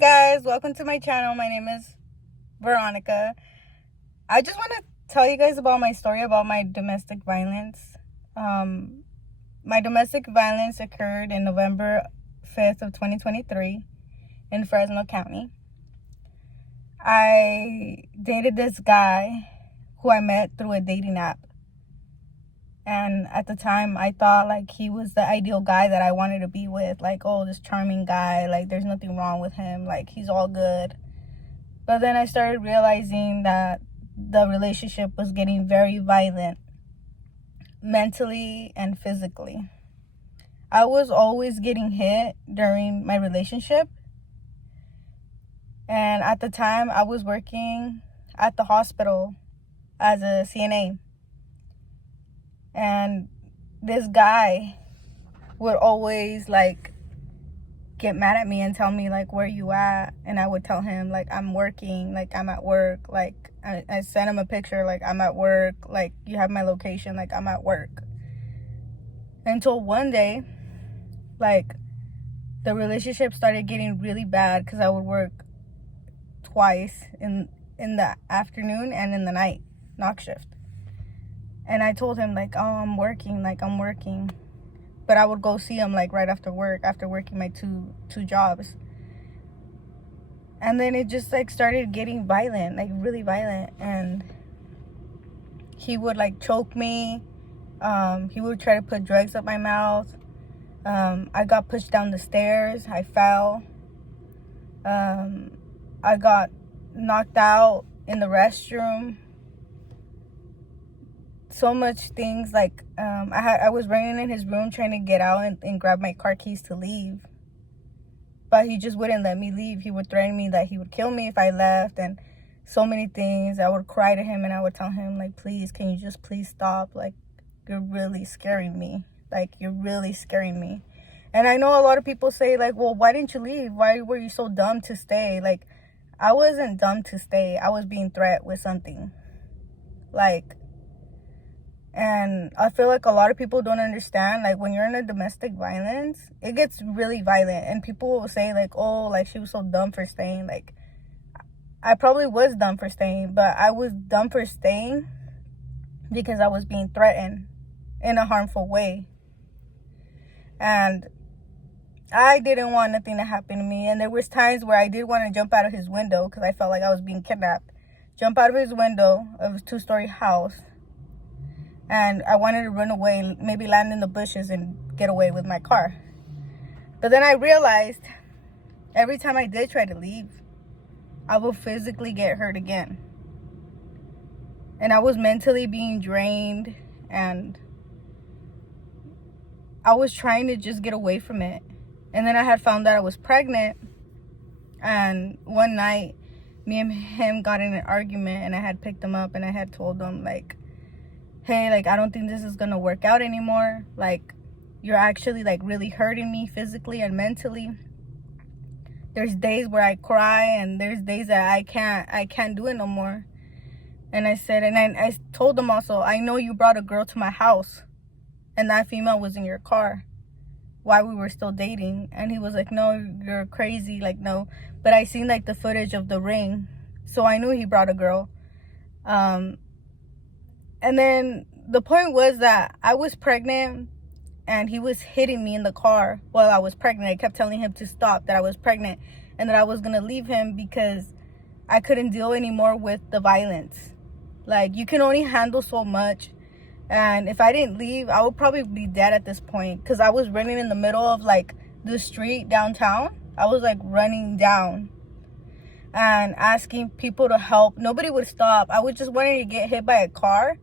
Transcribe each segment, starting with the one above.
Hey guys, welcome to my channel. My name is Veronica. I just want to tell you guys about my story about my domestic violence. Um, my domestic violence occurred in November 5th of 2023 in Fresno County. I dated this guy who I met through a dating app. And at the time, I thought like he was the ideal guy that I wanted to be with. Like, oh, this charming guy, like there's nothing wrong with him. Like he's all good. But then I started realizing that the relationship was getting very violent, mentally and physically. I was always getting hit during my relationship. And at the time, I was working at the hospital as a CNA. And this guy would always like get mad at me and tell me like, where you at? And I would tell him like, I'm working, like I'm at work. Like I sent him a picture like, I'm at work, like you have my location, like I'm at work. Until one day, like the relationship started getting really bad because I would work twice in the afternoon and in the night, knock shift. And I told him like, oh, I'm working, like I'm working. But I would go see him like right after work, after working my two jobs. And then it just like started getting violent, like really violent. And he would like choke me. He would try to put drugs up my mouth. I got pushed down the stairs. I fell. I got knocked out in the restroom. So much things like I was running in his room trying to get out and grab my car keys to leave. But he just wouldn't let me leave. He would threaten me that he would kill me if I left, and so many things. I would cry to him and I would tell him like, please, can you just please stop? Like, you're really scaring me. Like, you're really scaring me. And I know a lot of people say like, well, why didn't you leave? Why were you so dumb to stay? Like, I wasn't dumb to stay. I was being threatened with something. Like, and I feel like a lot of people don't understand, like when you're in a domestic violence, it gets really violent. And people will say like, oh, like she was so dumb for staying. Like, I probably was dumb for staying, but I was dumb for staying because I was being threatened in a harmful way. And I didn't want nothing to happen to me. And there was times where I did want to jump out of his window because I felt like I was being kidnapped. Jump out of his window of his 2-story house. And I wanted to run away, maybe land in the bushes and get away with my car. But then I realized every time I did try to leave, I would physically get hurt again. And I was mentally being drained, and I was trying to just get away from it. And then I had found out I was pregnant. And one night, me and him got in an argument, and I had picked him up and I had told him like, hey, like I don't think this is gonna work out anymore. Like, you're actually like really hurting me physically and mentally. There's days where I cry, and there's days that I can't do it no more. And I said, and I told him also, I know you brought a girl to my house and that female was in your car while we were still dating. And he was like, no, you're crazy, like no. But I seen like the footage of the ring, so I knew he brought a girl. And then the point was that I was pregnant and he was hitting me in the car while I was pregnant. I kept telling him to stop, that I was pregnant, and that I was going to leave him because I couldn't deal anymore with the violence. Like, you can only handle so much. And if I didn't leave, I would probably be dead at this point, because I was running in the middle of like the street downtown. I was like running down and asking people to help. Nobody would stop. I was just wanting to get hit by a car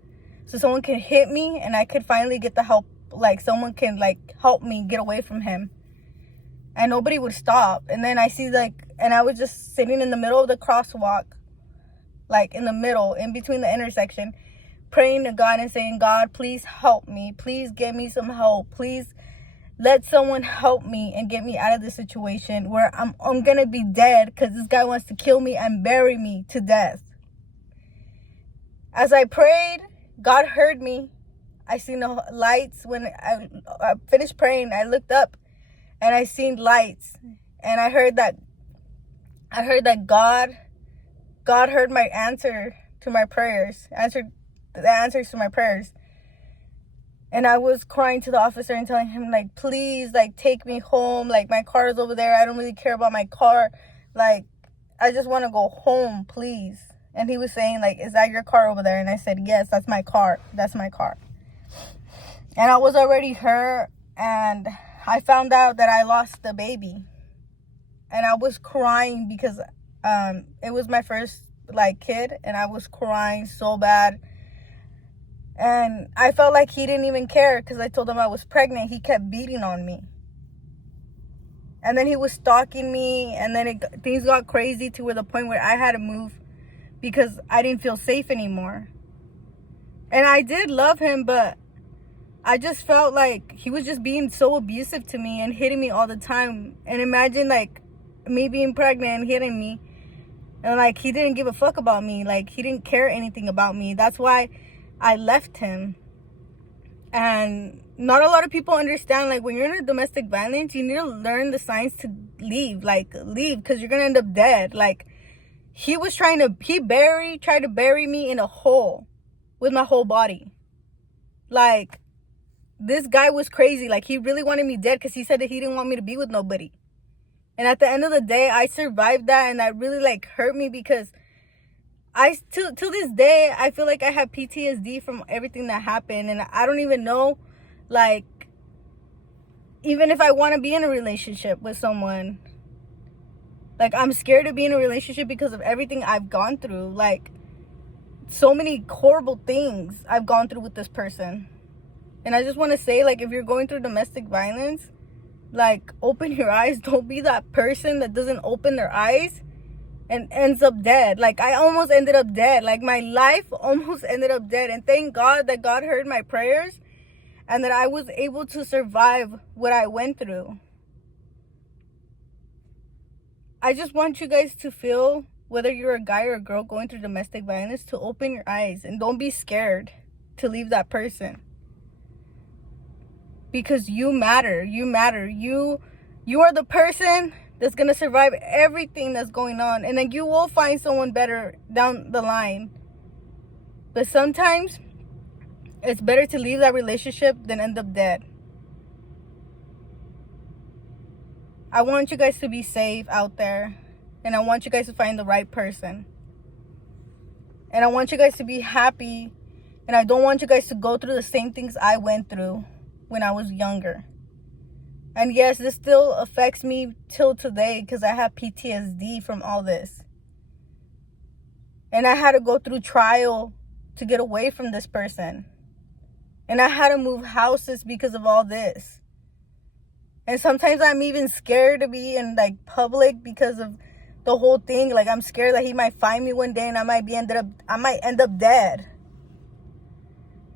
so someone could hit me and I could finally get the help. Like, someone can like help me get away from him. And nobody would stop. And then I see like, and I was just sitting in the middle of the crosswalk, like in the middle, in between the intersection, praying to God and saying, God, please help me. Please give me some help. Please let someone help me and get me out of this situation where I'm gonna be dead because this guy wants to kill me and bury me to death. As I prayed, God heard me. I seen the lights. When I finished praying, I looked up and I seen lights, and I heard that I heard that God heard my answer to my prayers, answered the answers to my prayers. And I was crying to the officer and telling him, like, please, like, take me home. Like, my car is over there. I don't really care about my car. Like, I just want to go home, please. And he was saying, like, is that your car over there? And I said, yes, that's my car. That's my car. And I was already hurt. And I found out that I lost the baby. And I was crying because it was my first, like, kid. And I was crying so bad. And I felt like he didn't even care because I told him I was pregnant. He kept beating on me. And then he was stalking me. And then things got crazy to the point where I had to move because I didn't feel safe anymore. And I did love him, but I just felt like he was just being so abusive to me and hitting me all the time. And imagine, like, me being pregnant and hitting me. And, like, he didn't give a fuck about me. Like, he didn't care anything about me. That's why I left him. And not a lot of people understand, like, when you're in a domestic violence, you need to learn the signs to leave. Like, leave, because you're gonna end up dead. Like, he tried to bury me in a hole with my whole body. Like, this guy was crazy. Like, he really wanted me dead because he said that he didn't want me to be with nobody. And at the end of the day, I survived that, and that really, like, hurt me because to this day, I feel like I have PTSD from everything that happened. And I don't even know, like, even if I want to be in a relationship with someone. Like, I'm scared to be in a relationship because of everything I've gone through. Like, so many horrible things I've gone through with this person. And I just want to say, like, if you're going through domestic violence, like, open your eyes. Don't be that person that doesn't open their eyes and ends up dead. Like, I almost ended up dead. Like, my life almost ended up dead. And thank God that God heard my prayers and that I was able to survive what I went through. I just want you guys to feel, whether you're a guy or a girl going through domestic violence, to open your eyes and don't be scared to leave that person. Because you matter. You matter. You are the person that's going to survive everything that's going on. And then you will find someone better down the line. But sometimes it's better to leave that relationship than end up dead. I want you guys to be safe out there. And I want you guys to find the right person. And I want you guys to be happy. And I don't want you guys to go through the same things I went through when I was younger. And yes, this still affects me till today because I have PTSD from all this. And I had to go through trial to get away from this person. And I had to move houses because of all this. And sometimes I'm even scared to be in, like, public because of the whole thing. Like, I'm scared that he might find me one day and I might end up dead.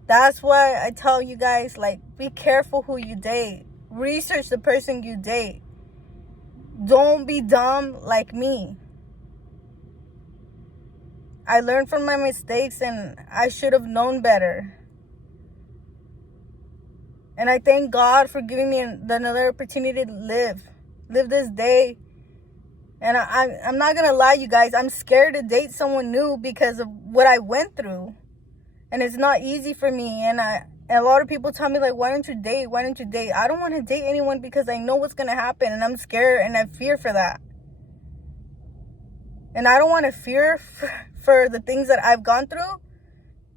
That's why I tell you guys, like, be careful who you date. Research the person you date. Don't be dumb like me. I learned from my mistakes and I should have known better. And I thank God for giving me another opportunity to live this day. And I'm not going to lie, you guys. I'm scared to date someone new because of what I went through. And it's not easy for me. And a lot of people tell me, like, why don't you date? Why don't you date? I don't want to date anyone because I know what's going to happen. And I'm scared and I fear for that. And I don't want to fear for the things that I've gone through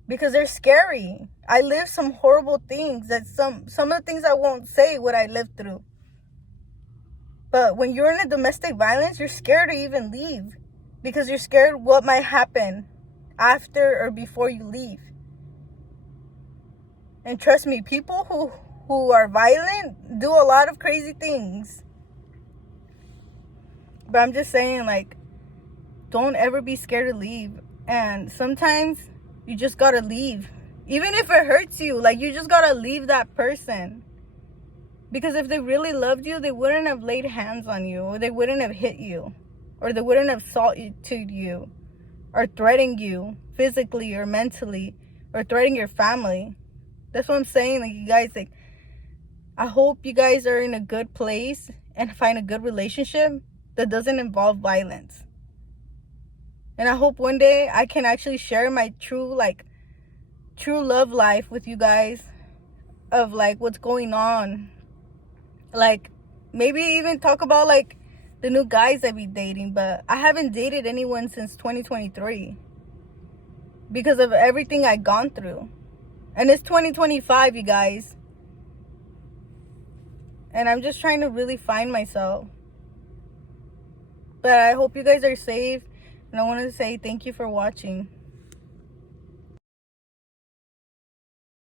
because they're scary. I lived some horrible things that some of the things I won't say what I lived through. But when you're in a domestic violence, you're scared to even leave because you're scared what might happen after or before you leave. And trust me, people who are violent do a lot of crazy things. But I'm just saying, like, don't ever be scared to leave. And sometimes you just gotta leave. Even if it hurts you, like, you just gotta leave that person. Because if they really loved you, they wouldn't have laid hands on you, or they wouldn't have hit you, or they wouldn't have assaulted you, or threatened you physically or mentally, or threatening your family. That's what I'm saying. Like, you guys, like, I hope you guys are in a good place and find a good relationship that doesn't involve violence. And I hope one day I can actually share my true love life with you guys, of like what's going on. Like maybe even talk about like the new guys I be dating, but I haven't dated anyone since 2023 because of everything I've gone through. And it's 2025, you guys. And I'm just trying to really find myself. But I hope you guys are safe. And I want to say thank you for watching.